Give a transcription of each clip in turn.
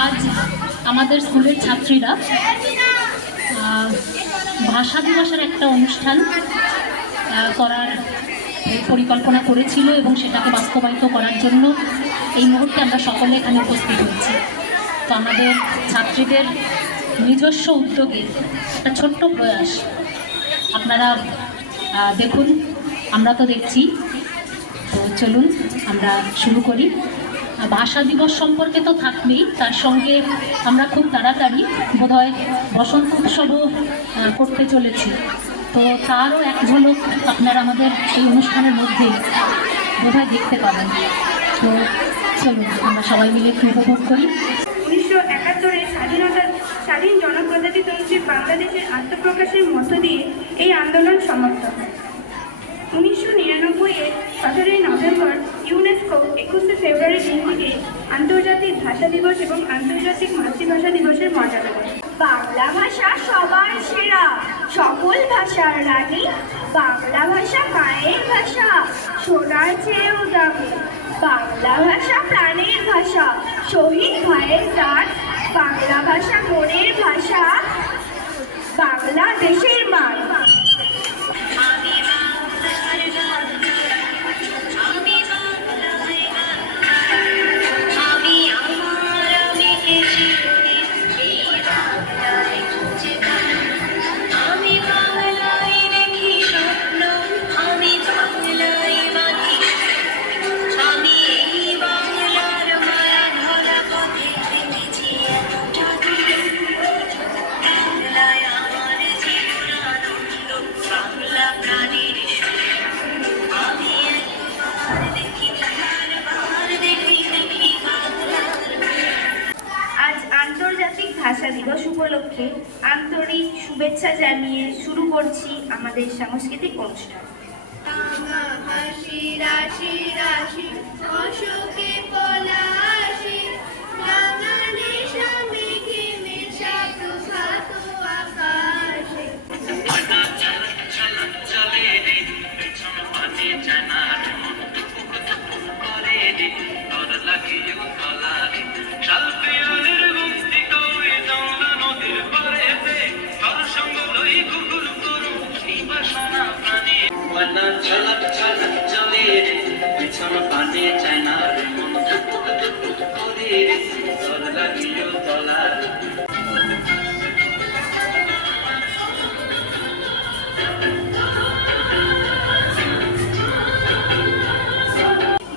আজ আমাদের স্কুলের ছাত্রীরা ভাষা দিবসের একটা অনুষ্ঠান করার পরিকল্পনা করেছিল এবং সেটাকে বাস্তবায়িত করার জন্য এই মুহূর্তে আমরা সকলে এখানে উপস্থিত হয়েছি। তো আমাদের ছাত্রীদের নিজস্ব উদ্যোগে একটা ছোট্ট প্রয়াস আপনারা দেখুন, আমরা তো দেখছি। তো চলুন আমরা শুরু করি। ভাষা দিবস সম্পর্কে তো থাকবেই, তার সঙ্গে আমরা খুব তাড়াতাড়ি বোধহয় বসন্ত উৎসবও করতে চলেছি। তো তারও এক ঝলক আপনারা আমাদের এই অনুষ্ঠানের মধ্যে বোধহয় দেখতে পাবেন। তো চলুন আমরা সবাই মিলে একটু উপভোগ করি। 1971-এর স্বাধীন জনপ্রজাতন্ত্রী বাংলাদেশের আত্মপ্রকাশের মধ্য দিয়ে এই আন্দোলন সমাপ্ত হয়। 1999-এর 17 নভেম্বর ইউনেস্কো 21 ফেব্রুয়ারি দিনটিকে আন্তর্জাতিক ভাষা দিবস এবং আন্তর্জাতিক মাতৃভাষা দিবসের মর্যাদা দেয়। বাংলা ভাষা সবার সেরা, সকল ভাষার রানী, বাংলা ভাষা মায়ের ভাষা, সোনার চেয়েও দামি। বাংলা ভাষা প্রাণের ভাষা, শহীদ ভাইয়ের প্রাণ। বাংলা ভাষা মনের ভাষা, বাংলা দেশের মান। ভাষা দিবস উপলক্ষে আন্তরিক শুভেচ্ছা জানিয়ে শুরু করছি আমাদের সাংস্কৃতিক অনুষ্ঠান। হাসি রাশি রাশি অশোকে পলাশি, বাঙালি স্বামী ঘিমে সাধু সাধু আকাশে।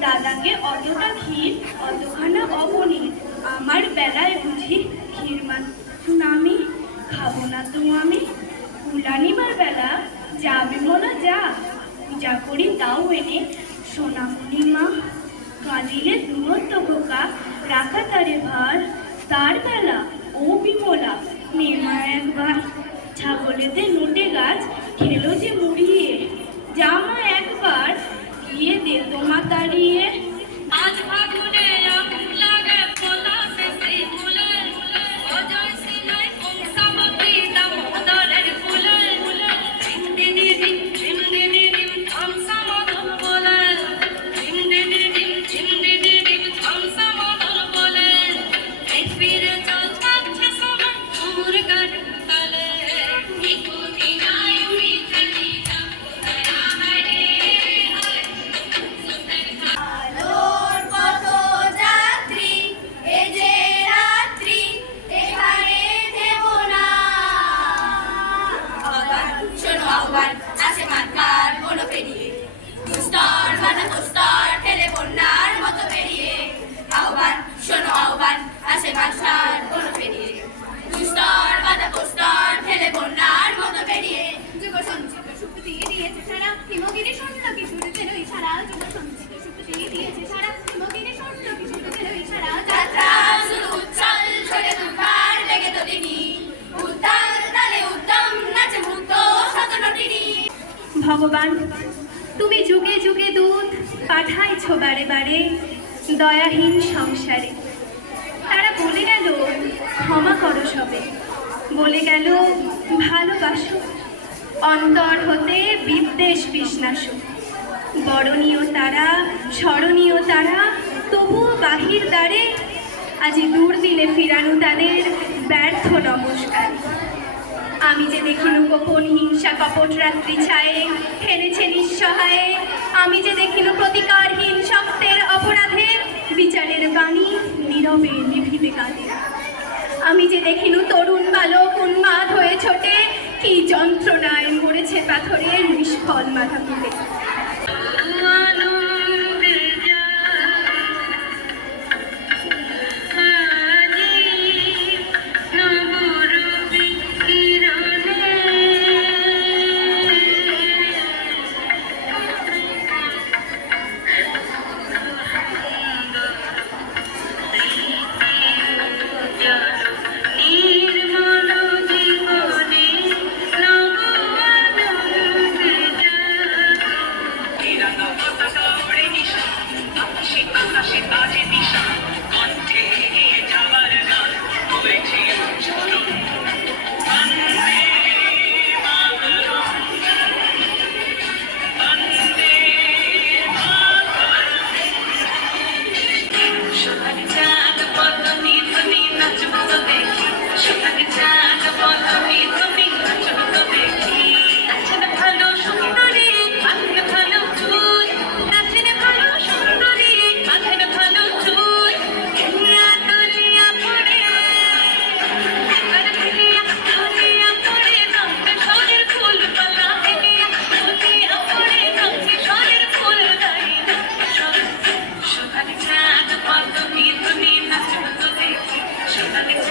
দাদাকে অতটা ক্ষীর, অতখানা অবনীর, আমার বেলায় বুঝি ক্ষীর নামি খাবো না তো আমি। কুলানিবার বেলা যাবে মোলা যা, পূজা করি তাও এনে সোনামণি মা। কাঁদিলে দূরত্ব খোকা, রাখা তারে ভার, তার বেলা ও বিমলা নেমা একবার। ছাগলেদের নোটে গাছ খেলো যে মুড়িয়ে, জামা একবার গিয়ে দে তোমা তাড়িয়ে। আজ ফাগুনে আগুন লাগে পলাশে সেই ফুলে, অজয় সিলাই কংসাবতী দামোদরের ফুলে। ঝিমদিনি ঝিম ঝিমদিনি ঝিম ঝমসা মধুর বলে, ঝিমদিনি ঝিম ঝিমদিনি ঝিম ঝমসা মধুর বলে। এই ফিরে চল যাচ্ছে সময় ঘুর গাড়ি তালে, ইকুনি নাই উড়িতে নিতা আলোর কত যাত্রী, এ যে রাত্রি এখানে দেব না। আহ্বান শোনো আহ্বান, আসে মাতবার মনো পেরিয়ে, দুস্তর বাধা তোস্তর ঠেলে বন্যার মতো পেরিয়ে। আহ্বান শোনো আহ্বান, আসে মাতবার মনো পেরিয়ে, দুস্তর বাধা তোস্তর ঠেলে বন্যার মতো পেরিয়ে। যুগ সঞ্চিত শক্তি দিয়েছে সারা, হিমগিরি স্বর্ণ কিশোরীদের ইশারা। যুগ সঞ্চিত শক্তি দিয়েছে সারা, হিমগিরি স্বর্ণ কিশোরীদের ইশারা। যাত্রা শুরু উচ্ছল ছোটে তুফান বেগে তটিনী, উত্তাল তালে উদ্যম নাচে মুক্ত শতনটিনী। ভগবান, তুমি যুগে যুগে দূত পাঠাইছো বারে বারে দয়াহীন সংসারে। তারা বলে গেল ক্ষমা করো সবে, বলে গেল ভালোবাসো, অন্তর হতে বিদ্বেষ বিষ্ণাসু। বরণীয় তারা, স্মরণীয় তারা, তবুও বাহির দ্বারে আজি দূর দিলে ফিরা তাদের ব্যর্থ নমস্কার। আমি যে দেখিনু গোপন হিংসা কপট রাত্রি ছায়ে হেরেছে নিঃসহায়ে, আমি যে দেখিনু প্রতিকারহীন শক্তের অপরাধে বিচারের বাণী নীরবে নিভিতে কাঁদে। আমি যে দেখিনু তরুণ বালক উন্মাদ হয়ে ছোটে, কি যন্ত্রণায় মরেছে পাথরের নিষ্ফল মাথা ফুটে। Shut